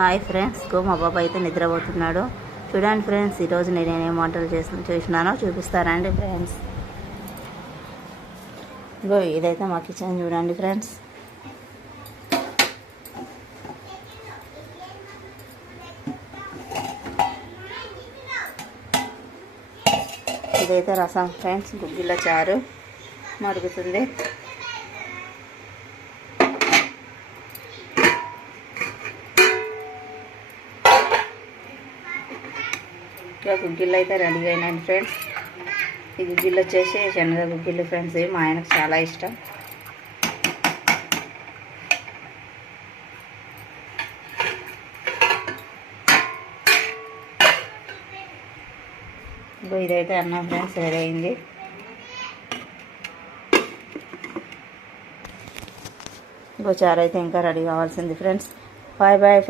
Hi friends, మా బాబు అయితే నిద్రపోతున్నాడు. చూడండి ఫ్రెండ్స్, ఈరోజు నేను ఏమేమి వంటలు చేసినానో చూపిస్తారండి ఫ్రెండ్స్. ఇదైతే మా కిచెన్ చూడండి ఫ్రెండ్స్. ఇదైతే రసం ఫ్రెండ్స్, గుగ్గిళ్ళ చారు మరుగుతుంది. ఇంకా గుగ్గిళ్ళు అయితే రెడీ అయినాయి ఫ్రెండ్స్. ఈ గుగ్గిళ్ళు వచ్చేసి శనగ గుగ్గిళ్ళు ఫ్రెండ్స్. ఇవి మా ఆయనకు చాలా ఇష్టం. ఇదైతే అన్నం ఫ్రెండ్స్ రెడీ అయింది. చారు అయితే ఇంకా రెడీ కావాల్సింది ఫ్రెండ్స్. Bye bye friends.